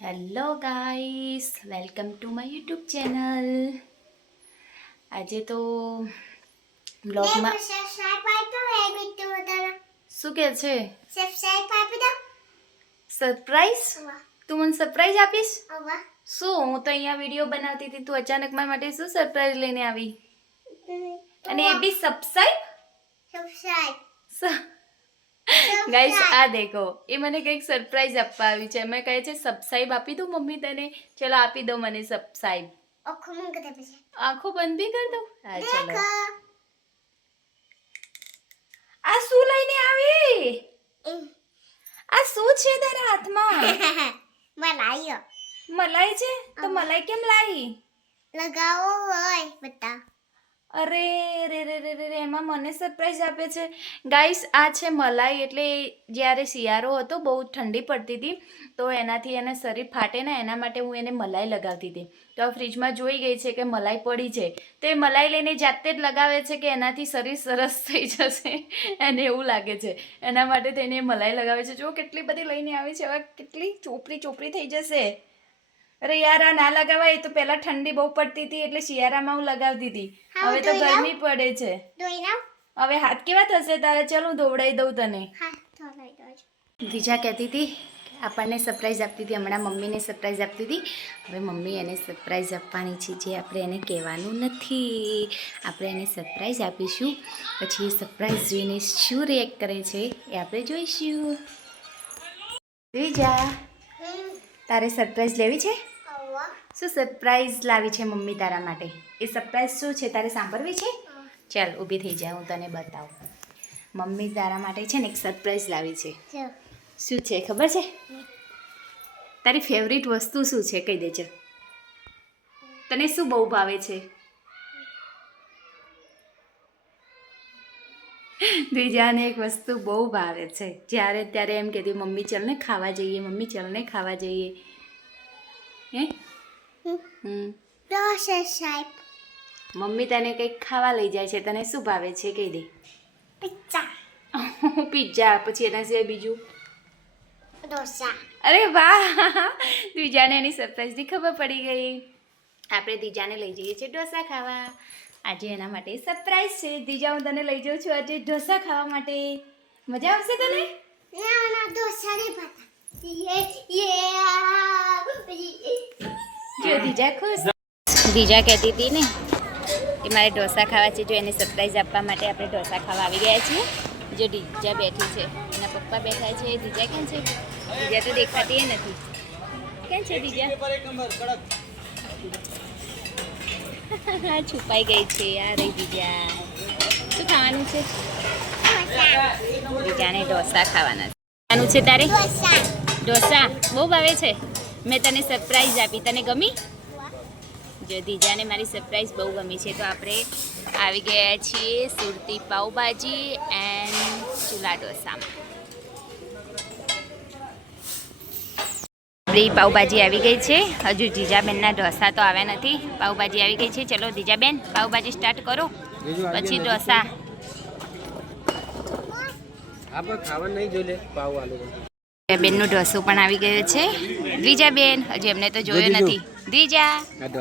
Hello guys, welcome to my YouTube channel. આજે તો બ્લોગમાં શું કહે છે? સરપ્રાઈઝ? તું મને સરપ્રાઈઝ આપીશ? શું? હું તો અહીંયા વિડીયો બનાવતી હતી, તું અચાનક મારા માટે શું સરપ્રાઈઝ લઈને આવી? અને એ બી ગાઈસ આ દેખો, એ મને કંઈક સરપ્રાઈઝ આપવા આવી છે. મેં કહે છે સબસ્ક્રાઇબ આપી દઉં મમ્મી તને? ચલો આપી દો મને સબસ્ક્રાઇબ. આંખો બંધ બી કરી દઉં? હા ચલો. આ શું લઈને આવી? આ શું છે તારા હાથમાં? મલાઈ છે? તો મલાઈ કેમ લાવી? લગાવો હોય બતા. અરે રે રે રે રે, એમાં મને સરપ્રાઈઝ આપે છે. ગાઈસ આ છે મલાઈ. એટલે જ્યારે શિયાળો હતો, બહુ ઠંડી પડતી હતી, તો એનાથી એને શરીર ફાટે ને એના માટે હું એને મલાઈ લગાવતી હતી. તો આ ફ્રીજમાં જોઈ ગઈ છે કે મલાઈ પડી છે, તો એ મલાઈ લઈને જાતે જ લગાવે છે કે એનાથી શરીર સરસ થઈ જશે. એને એવું લાગે છે, એના માટે થઈને મલાઈ લગાવે છે. જો કેટલી બધી લઈને આવી છે, હવે કેટલી ચોપડી થઈ જશે. અરે યાર આ ના લગાવાય. એ તો પહેલા ઠંડી બહુ પડતી હતી એટલે શિયાળામાં હું લગાવતી હતી. હવે તો ગરમી પડે છે. હવે હાથ કેવા થશે તારે? ચાલ હું ધોવડાવી દઉં તને. દીજા કહેતી હતી આપણને સરપ્રાઈઝ આપતી હતી, હમણાં મમ્મીને સરપ્રાઈઝ આપતી હતી. હવે મમ્મી એને સરપ્રાઈઝ આપવાની છે, જે આપણે એને કહેવાનું નથી. આપણે એને સરપ્રાઈઝ આપીશું, પછી એ સરપ્રાઈઝ જોઈને શું રિએક્ટ કરે છે એ આપણે જોઈશું. દીજા, તારે સરપ્રાઈઝ લેવી છે? શું સરપ્રાઈઝ લાવી છે મમ્મી તારા માટે? એ સરપ્રાઈઝ શું છે તારે સાંભળવી છે? ચાલ ઊભી થઈ જા, હું તને બતાવું. મમ્મી તારા માટે છે ને એક સરપ્રાઈઝ લાવી છે. શું છે ખબર છે? તારી ફેવરિટ વસ્તુ શું છે કહી દેજે. તને શું બહુ ભાવે છે? દ્વિજાને એક વસ્તુ બહુ ભાવે છે. જ્યારે ત્યારે એમ કહેતી મમ્મી ચાલ ને ખાવા જઈએ, મમ્મી ચાલ ને ખાવા જઈએ. હે મમ્મી તને કંઈક ખાવા લઈ જાય છે, તને શું ભાવે છે કહી દે. પિઝા. પછી એના સિવાય બીજું? અરે વાહ, દ્વિજાને એની સરપ્રાઈઝની ખબર પડી ગઈ. આપણે દ્વિજાને લઈ જઈએ છીએ ઢોસા ખાવા. આજે એના માટે સરપ્રાઈઝ છે. દ્વિજા, હું તને લઈ જાઉં છું આજે ઢોસા ખાવા માટે. મજા આવશે તને? જો દ્વિજા ખુશ. દ્વિજા કહેતી હતી ને કે મારે ઢોસા ખાવા છે. જો એને સરપ્રાઈઝ આપવા માટે આપણે ઢોસા ખાવા આવી ગયા છીએ. જો દ્વિજા બેઠી છે, એના પપ્પા બેઠા છે. દ્વિજા કેમ છે? દ્વિજા તો દેખાતી નથી. કેમ છે દ્વિજા? છુપાઈ ગઈ છે. આ રહી દ્વિજા. શું ખાવાનું છે? દ્વિજાને ઢોસા ખાવાના ખાવાનું છે. તારે ઢોસા બહુ ભાવે છે. મેં તને સરપ્રાઈઝ આપી, તને ગમી? જો દીજાને મારી સરપ્રાઈઝ બહુ ગમી છે. તો આપણે આવી ગયા છીએ સુરતી પાવભાજી એન્ડ ચૂલા ઢોસામાં. આપણી પાવભાજી આવી ગઈ છે. હજુ જીજાબેનના ઢોસા તો આવ્યા નથી. પાવભાજી આવી ગઈ છે. ચલો જીજાબેન, પાવભાજી સ્ટાર્ટ કરો, પછી ઢોસા. બેનનું ઢોસું પણ આવી ગયું છે. દ્વિજાબેન, હજી એમને તો જોયો નથી. દ્વિજા,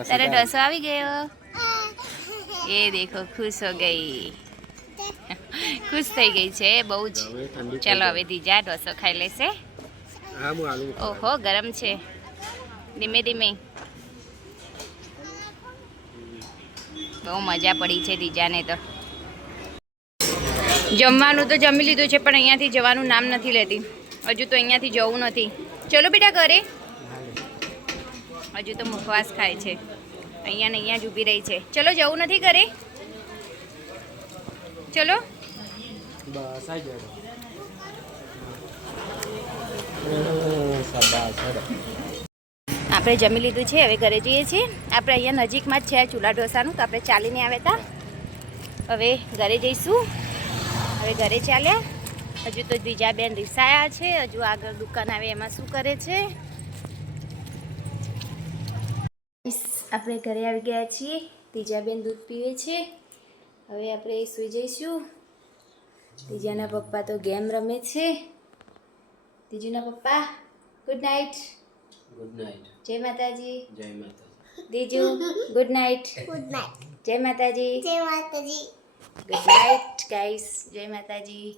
તારો ઢોસો આવી ગયો. એ દેખો, ખુશ હો ગઈ, ખુશ થઈ ગઈ છે બહુ જ. ચાલો હવે દ્વિજા ઢોસો ખાઈ લેશે. ઓહો, ગરમ છે. ધીમે ધીમે. બહુ મજા પડી છે દ્વિજાને તો. જમવાનું તો જમી લીધું છે, પણ અહીંયાથી જવાનું નામ નથી લેતી. હજુ તો અહીંયાથી જવું નથી. ચલો બેટા ઘરે. હજુ તો મુખવાસ ખાય છે. અહીંયા ને અહીંયા જ ઊભી રહી છે. ચલો જવું નથી ઘરે? ચલો. આપણે જમી લીધું છે, હવે ઘરે જઈએ છીએ. આપણે અહીંયા નજીકમાં જ છે ચૂલા ઢોસાનું, તો આપણે ચાલીને આવ્યા હતા. હવે ઘરે જઈશું. હવે ઘરે ચાલ્યા. હજુ તો દ્વિજાબેન રિસાયા છે. હજુ આગળ દુકાન આવે એમાં શું કરે છે. આપણે ઘરે આવી ગયા છીએ. દ્વિજાબેન દૂધ પીવે છે. હવે આપણે સૂઈ જઈશું. દ્વિજાના પપ્પા તો ગેમ રમે છે. દ્વિજુના પપ્પા ગુડ નાઇટ. Good night. જય માતાજી. જય માતાજી. દીજુ ગુડ નાઇટ. ગુડ નાઇટ જય માતાજી. જય માતાજી ગુડ નાઇટ ગાઈસ. જય માતાજી.